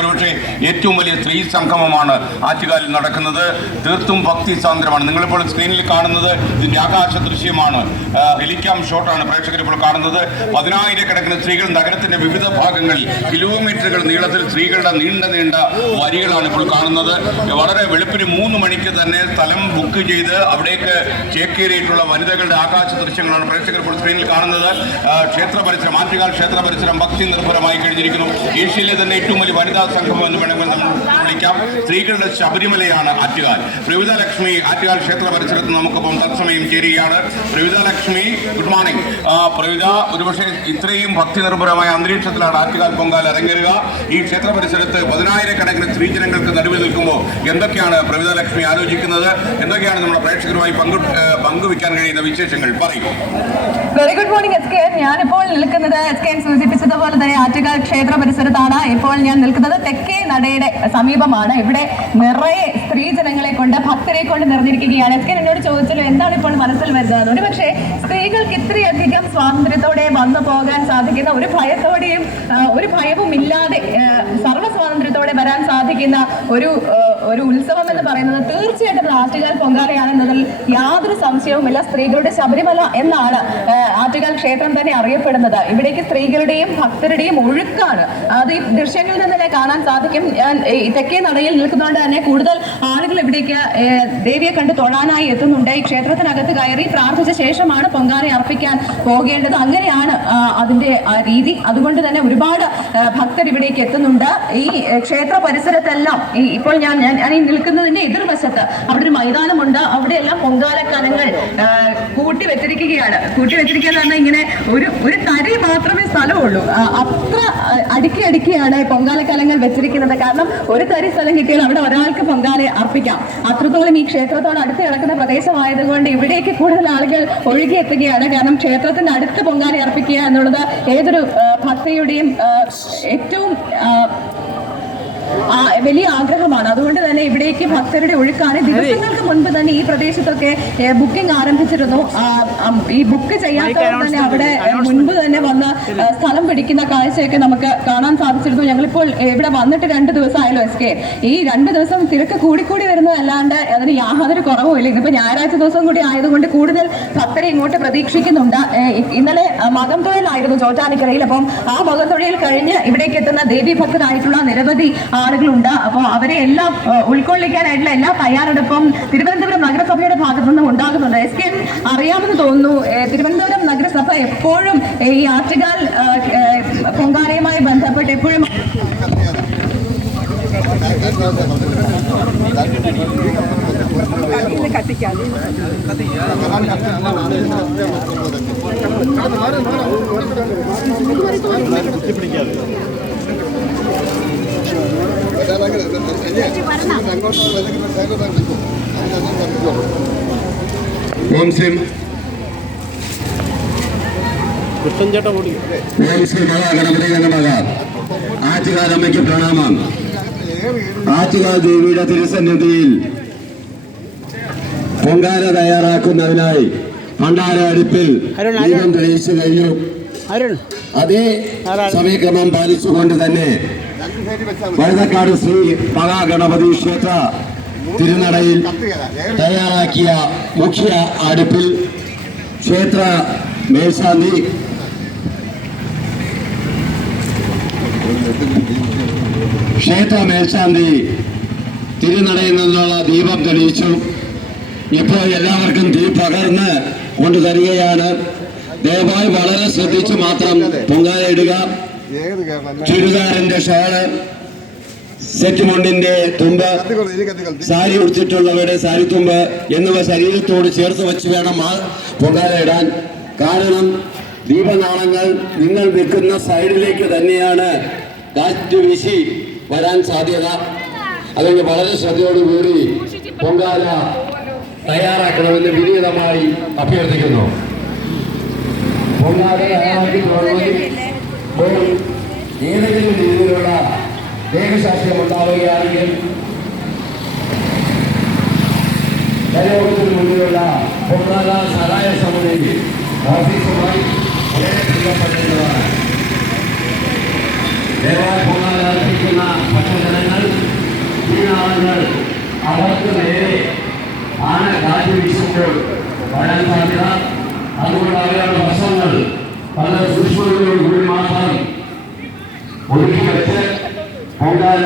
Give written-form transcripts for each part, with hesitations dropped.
ഒരുപക്ഷെ ഏറ്റവും വലിയ സ്ത്രീ സംഗമമാണ് ആറ്റുകാലിൽ നടക്കുന്നത്. തീർത്തും ഭക്തി സാന്ദ്രമാണ്. നിങ്ങളിപ്പോൾ സ്ക്രീനിൽ കാണുന്നത് ഇതിൻ്റെ ആകാശ ദൃശ്യമാണ്. ഹെലിക്യാം ഷോട്ടാണ് പ്രേക്ഷകർ ഇപ്പോൾ കാണുന്നത്. 10,000-കണക്കിന് സ്ത്രീകൾ നഗരത്തിന്റെ വിവിധ ഭാഗങ്ങളിൽ കിലോമീറ്ററുകൾ നീളത്തിൽ സ്ത്രീകളുടെ നീണ്ട വരികളാണ് ഇപ്പോൾ കാണുന്നത്. വളരെ വെളുപ്പിന് 3 മണിക്ക് തന്നെ സ്ഥലം ബുക്ക് ചെയ്ത് അവിടേക്ക് ചേക്കേറിയിട്ടുള്ള വനിതകളുടെ ആകാശ ദൃശ്യങ്ങളാണ് പ്രേക്ഷകർ ഇപ്പോൾ സ്ക്രീനിൽ കാണുന്നത്. ക്ഷേത്ര പരിസരം, ആറ്റുകാൽ ക്ഷേത്ര പരിസരം ഭക്തി നിർഭരമായി കഴിഞ്ഞിരിക്കുന്നു. ഏഷ്യയിലെ തന്നെ ഏറ്റവും വലിയ വനിതാ സംഘം എന്ന് വേണമെങ്കിൽ നമ്മൾ വിളിക്കാം. സ്ത്രീകളുടെ ശബരിമലയാണ് ആറ്റുകാൽ. പ്രവിത ലക്ഷ്മി ആറ്റുകാൽ ക്ഷേത്ര പരിസരത്ത് നമുക്കൊപ്പം തത്സമയം ചേരുകയാണ്. Pravitha Lakshmi, good morning. പ്രവിത, ഒരുപക്ഷെ ഇത്രയും ഭക്തി നിർഭരമായ അന്തരീക്ഷത്തിലാണ് ആറ്റുകാൽ പൊങ്കാല അരങ്ങേറുക. ഈ ക്ഷേത്ര പരിസരത്ത് 10,000-കണക്കിന് സ്ത്രീജനങ്ങൾക്ക് നടുവിൽ നിൽക്കുമ്പോൾ എന്തൊക്കെയാണ് പ്രവിത ലക്ഷ്മി ആലോചിക്കുന്നത്? എന്തൊക്കെയാണ് നമ്മുടെ പ്രേക്ഷകരുമായി പങ്കുവയ്ക്കാൻ കഴിയുന്ന വിശേഷങ്ങൾ? പറയും. Very good morning S K. ഞാനിപ്പോൾ നിൽക്കുന്നത് SK സൂചിപ്പിച്ചതുപോലെ തന്നെ ആറ്റുകാൽ ക്ഷേത്ര പരിസരത്താണ്. ഇപ്പോൾ ഞാൻ നിൽക്കുന്നത് തെക്കേ നടയുടെ സമീപമാണ്. ഇവിടെ നിറയെ സ്ത്രീജനങ്ങളെ കൊണ്ട്, ഭക്തരെ കൊണ്ട് നിറഞ്ഞിരിക്കുകയാണ്. SK എന്നോട് ചോദിച്ചല്ലോ എന്താണ് ഇപ്പോൾ മനസ്സിൽ വരുന്നത്. ഒരു പക്ഷേ സ്ത്രീകൾക്ക് ഇത്രയധികം സ്വാതന്ത്ര്യത്തോടെ വന്നു പോകാൻ സാധിക്കുന്ന, ഒരു ഭയത്തോടെയും ഒരു ഭയവും ഇല്ലാതെ സർവ്വസ്വാതന്ത്ര്യത്തോടെ വരാൻ സാധിക്കുന്ന ഒരു ഉത്സവം എന്ന് പറയുന്നത് തീർച്ചയായിട്ടും ആറ്റുകാൽ പൊങ്കാലയാണെന്നതിൽ യാതൊരു സംശയവുമില്ല. സ്ത്രീകളുടെ ശബരിമല എന്നാണ് ആറ്റുകാൽ ക്ഷേത്രം തന്നെ അറിയപ്പെടുന്നത്. ഇവിടേക്ക് സ്ത്രീകളുടെയും ഭക്തരുടെയും ഒഴുക്കാണ്. അത് ഈ ദൃശ്യങ്ങളിൽ നിന്ന് തന്നെ കാണാൻ സാധിക്കും. ഞാൻ തെക്കേ നടയിൽ നിൽക്കുന്നതുകൊണ്ട് തന്നെ കൂടുതൽ ആളുകൾ ഇവിടേക്ക് ദേവിയെ കണ്ട് തൊഴാനായി എത്തുന്നുണ്ട്. ഈ ക്ഷേത്രത്തിനകത്ത് കയറി പ്രാർത്ഥിച്ച ശേഷമാണ് പൊങ്കാല അർപ്പിക്കാൻ പോകേണ്ടത്. അങ്ങനെയാണ് അതിന്റെ രീതി. അതുകൊണ്ട് തന്നെ ഒരുപാട് ഭക്തർ ഇവിടേക്ക് എത്തുന്നുണ്ട്. ഈ ക്ഷേത്ര പരിസരത്തെല്ലാം ഇപ്പോൾ ഞാൻ ഈ നിൽക്കുന്നതിന്റെ എതിർവശത്ത് അവിടെ ഒരു മൈതാനമുണ്ട്. അവിടെയെല്ലാം പൊങ്കാല കലങ്ങൾ കൂട്ടി വെച്ചിരിക്കുകയാണ്. പറഞ്ഞാൽ ഇങ്ങനെ ഒരു തരി മാത്രമേ സ്ഥലമുള്ളൂ. അത്ര അടുക്കിയാണ് പൊങ്കാല കലങ്ങൾ വെച്ചിരിക്കുന്നത്. കാരണം ഒരു തരി സ്ഥലം കിട്ടിയാൽ അവിടെ ഒരാൾക്ക് പൊങ്കാല അർപ്പിക്കാം. അത്രത്തോളം ഈ ക്ഷേത്രത്തോട് അടുത്ത് കിടക്കുന്ന പ്രദേശമായതുകൊണ്ട് ഇവിടേക്ക് കൂടുതൽ ആളുകൾ ഒഴുകിയെത്തുകയാണ്. കാരണം ക്ഷേത്രത്തിന്റെ അടുത്ത് പൊങ്കാല അർപ്പിക്കുക എന്നുള്ളത് ഏതൊരു ഭക്തയുടെയും ഏറ്റവും വലിയ ആഗ്രഹമാണ്. അതുകൊണ്ട് തന്നെ ഇവിടേക്ക് ഭക്തരുടെ ഒഴുക്കാണ്. ദിവസങ്ങൾക്ക് മുൻപ് തന്നെ ഈ പ്രദേശത്തൊക്കെ ബുക്കിംഗ് ആരംഭിച്ചിരുന്നു. ഈ ബുക്ക് ചെയ്യാത്തവർ തന്നെ അവിടെ മുൻപ് തന്നെ വന്ന് സ്ഥലം പിടിക്കുന്ന കാഴ്ചയൊക്കെ നമുക്ക് കാണാൻ സാധിച്ചിരുന്നു. ഞങ്ങളിപ്പോൾ ഇവിടെ വന്നിട്ട് 2 ദിവസമായല്ലോ SK. ഈ 2 ദിവസം തിരക്ക് കൂടിക്കൂടി വരുന്നതല്ലാണ്ട് അതിന് യാതൊരു കുറവുമില്ല. ഇതിപ്പോ ഞായറാഴ്ച ദിവസം കൂടി ആയതുകൊണ്ട് കൂടുതൽ ഭക്തരെ ഇങ്ങോട്ട് പ്രതീക്ഷിക്കുന്നുണ്ട്. ഇന്നലെ മകം തൊഴിലായിരുന്നു ചോറ്റാനിക്കരയിൽ. അപ്പം ആ മകം തൊഴിൽ കഴിഞ്ഞ് ഇവിടേക്ക് എത്തുന്ന ദേവി ഭക്തരായിട്ടുള്ള നിരവധി ആളുകളുണ്ട്. അപ്പോൾ അവരെ എല്ലാം ഉൾക്കൊള്ളിക്കാനായിട്ടുള്ള എല്ലാ തയ്യാറെടുപ്പും തിരുവനന്തപുരം നഗരസഭയുടെ ഭാഗത്തു നിന്നും ഉണ്ടാകുന്നുണ്ട്. SK അറിയാമെന്ന് തോന്നുന്നു, തിരുവനന്തപുരം നഗരസഭ എപ്പോഴും ഈ ആറ്റുകാൽ പൊങ്കാലയുമായി ബന്ധപ്പെട്ട് എപ്പോഴും ഓം ശ്രീ മഹാഗണപതി നമഃ. ആറ്റുകാലമ്മയ്ക്ക് പ്രണാമം. ആറ്റുകാൽ ദേവിയുടെ തിരുസന്നിധിയിൽ പൊങ്കാല തയ്യാറാക്കുന്നതിനായി ഭണ്ഡാര അടുപ്പിൽ ദീപം തെളിയിച്ചു കഴിഞ്ഞു. അതേ സമയക്രമം പാലിച്ചുകൊണ്ട് തന്നെ വഴുതക്കാട് ശ്രീ മഹാഗണപതി ക്ഷേത്ര തിരുനടയിൽ തയ്യാറാക്കിയ മുഖ്യ അടുപ്പിൽ ക്ഷേത്ര മേൽശാന്തി തിരുനടയിൽ നിന്നുള്ള ദീപം തെളിയിച്ചു. ഇപ്പോൾ എല്ലാവർക്കും തീ പകർന്ന് കൊണ്ടു തരികയാണ്. ദയവായി വളരെ ശ്രദ്ധിച്ചു മാത്രം പൊങ്കാല ഇടുക. ചുരിദാറിന്റെ ഷാള്, സെറ്റ് മുണ്ടിന്റെ തുമ്പ്, സാരി ഉടുത്തിട്ടുള്ളവരുടെ സാരിത്തുമ്പ് എന്നിവ ശരീരത്തോട് ചേർത്ത് വെച്ച് വേണം പൊങ്കാല ഇടാൻ. കാരണം ദീപനാളങ്ങൾ നിങ്ങൾ നിൽക്കുന്ന സൈഡിലേക്ക് തന്നെയാണ് കാറ്റ് വീശി വരാൻ സാധ്യത. അതുകൊണ്ട് വളരെ ശ്രദ്ധയോടുകൂടി പൊങ്കാല തയ്യാറാക്കണമെന്ന് വിനീതമായി അഭ്യർത്ഥിക്കുന്നു. പൊങ്കാല തയ്യാറാക്കി ഏതെങ്കിലും രീതിയിലുള്ള ദേഹശാസ്ത്രം ഉണ്ടാവുകയാണെങ്കിൽ ദൈവത്തിന് മുന്നിലുള്ള പൊങ്കാല സഹായ സമിതി ഓഫീസുമായി ബന്ധപ്പെട്ടതാണ്. ദയവായി പൊങ്കാല അർപ്പിക്കുന്ന ഭക്തജനങ്ങൾ ഈ ആളുകൾ അവർക്ക് നേരെ ആന കാറ്റ് വീശുമ്പോൾ വരാൻ സാധ്യത. അതുകൊണ്ട് അവരുടെ വശങ്ങൾ പല സൂക്ഷ്മതകളോടുകൂടി മാത്രം ഒതുക്കി വെച്ച് പൊങ്കാല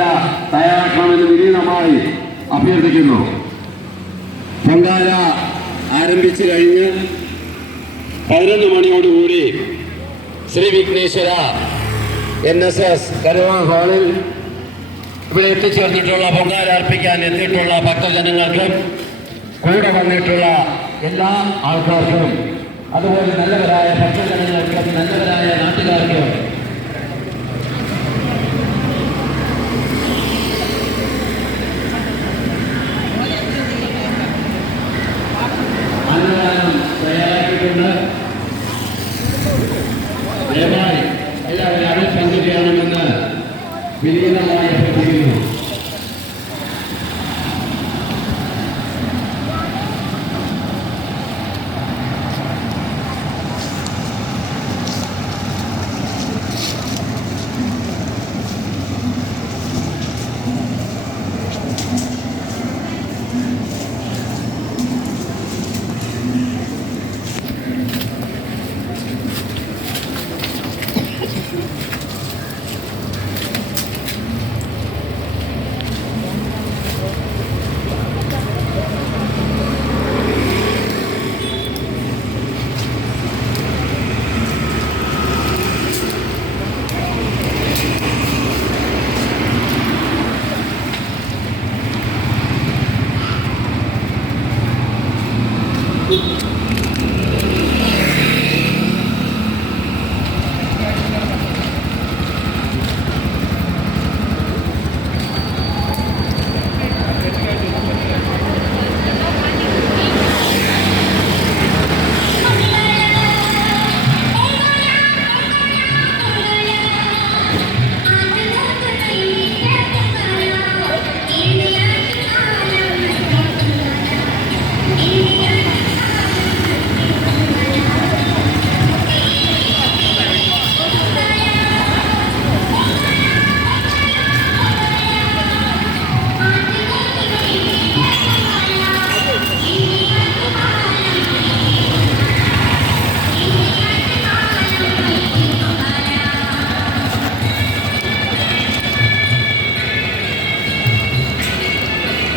തയ്യാറാക്കണമെന്ന് വിനീതമായി അഭ്യർത്ഥിക്കുന്നു. പൊങ്കാല ആരംഭിച്ചു കഴിഞ്ഞ് 11 മണിയോടുകൂടി ശ്രീ വിഘ്നേശ്വര NSS കരുവ ഹാളിൽ ഇവിടെ എത്തിച്ചേർന്നിട്ടുള്ള പൊങ്കാല അർപ്പിക്കാൻ എത്തിയിട്ടുള്ള ഭക്തജനങ്ങൾക്കും കൂടെ വന്നിട്ടുള്ള എല്ലാ ആൾക്കാർക്കും അതുപോലെ നല്ലവരായ ഭക്തജനങ്ങൾക്കും നല്ലവരായ നാട്ടുകാർക്കും